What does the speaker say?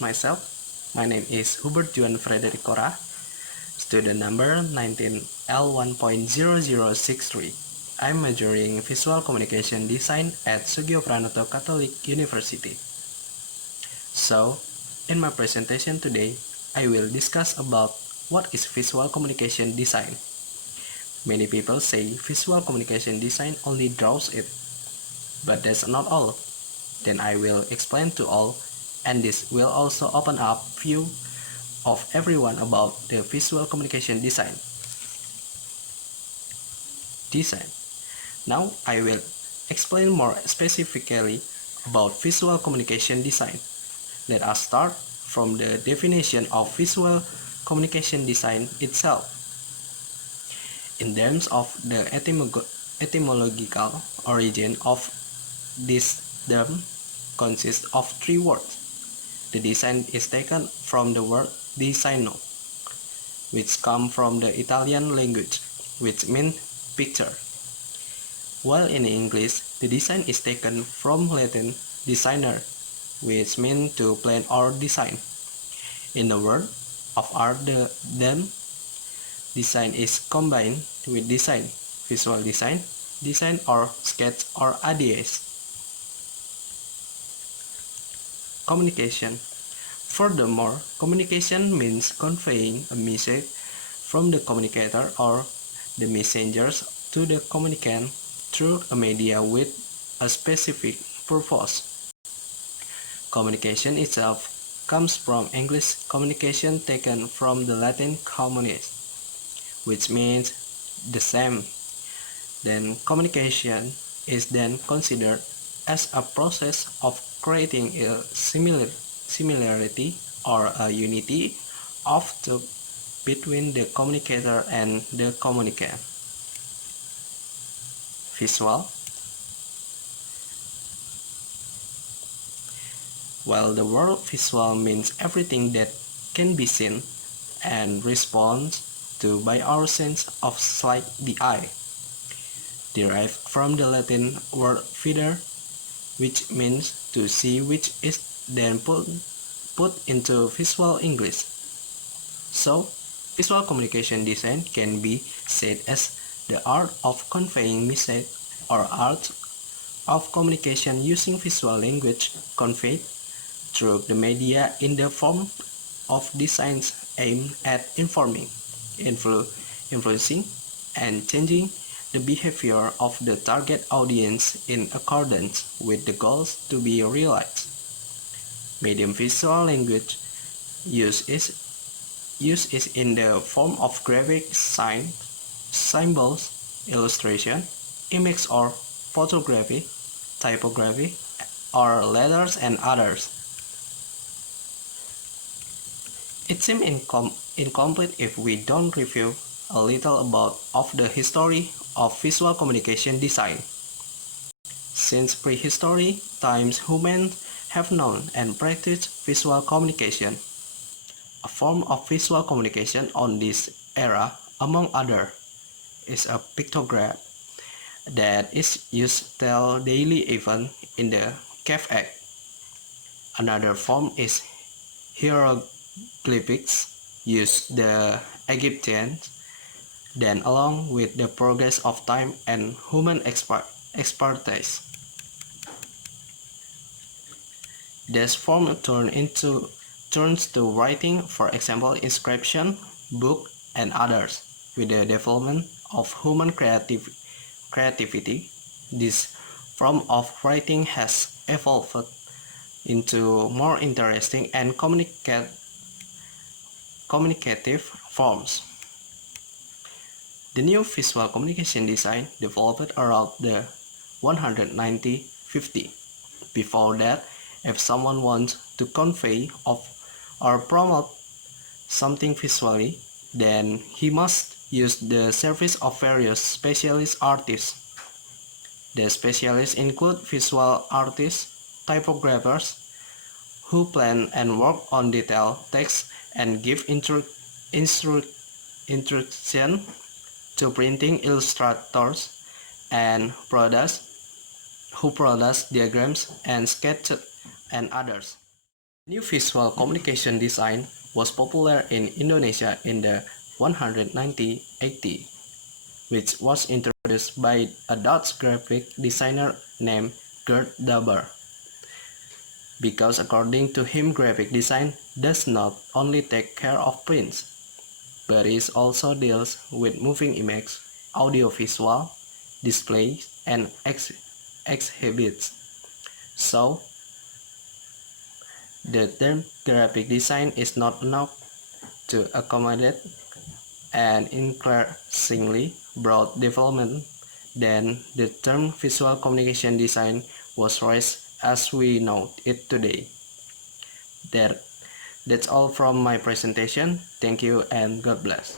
myself. My name is Hubert Juan Frederick Cora, student number 19L1.0063. I'm majoring Visual Communication Design at Sugio Pranoto Catholic University. So, in my presentation today, I will discuss about what is Visual Communication Design. Many people say Visual Communication Design only draws it, but that's not all. Then I will explain to all, and this will also open up view of everyone about the visual communication design. Now I will explain more specifically about visual communication design. Let us start from the definition of visual communication design itself. In terms of the etymological origin of this term consists of three words. The design is taken from the word disegno, which comes from the Italian language, which means picture. While in English, the design is taken from Latin designer, which means to plan or design. In the world of art, the term design is combined with design, visual design, design or sketch or ideas. Communication. Furthermore, communication means conveying a message from the communicator or the messengers to the communicant through a media with a specific purpose. Communication itself comes from English communication taken from the Latin communis, which means the same. Then communication is then considered as a process of creating a similarity or a unity of the between the communicator and the communicant. Visual. Well, the word visual means everything that can be seen and responded to by our sense of sight, the eye, derived from the Latin word videre, which means to see, which is then put into visual English. So, visual communication design can be said as the art of conveying message or art of communication using visual language conveyed through the media in the form of designs aimed at informing, influencing, and changing the behavior of the target audience in accordance with the goals to be realized. Medium visual language use is in the form of graphic signs, symbols, illustration, image or photography, typography, or letters and others. It seems incomplete if we don't review a little about the history of visual communication design. Since prehistory times, humans have known and practiced visual communication. A form of visual communication on this era, among others, is a pictograph that is used to tell daily events in the cave age. Another form is hieroglyphics, used the Egyptians. Then, along with the progress of time and human expertise, this form turns to writing, for example, inscription, book, and others. With the development of human creativity, this form of writing has evolved into more interesting and communicative forms. The new visual communication design developed around the 190-50. Before that, if someone wants to convey or promote something visually, then he must use the service of various specialist artists. The specialists include visual artists, typographers, who plan and work on detailed text and give instruction to printing illustrators, and who produce diagrams and sketches and others. New visual communication design was popular in Indonesia in the 190-80, which was introduced by a Dutch graphic designer named Gert Daber. Because according to him, graphic design does not only take care of prints, but it also deals with moving images, audiovisual, displays, and exhibits. So, the term graphic design is not enough to accommodate an increasingly broad development. Then the term visual communication design was raised as we know it today. That's all from my presentation. Thank you and God bless.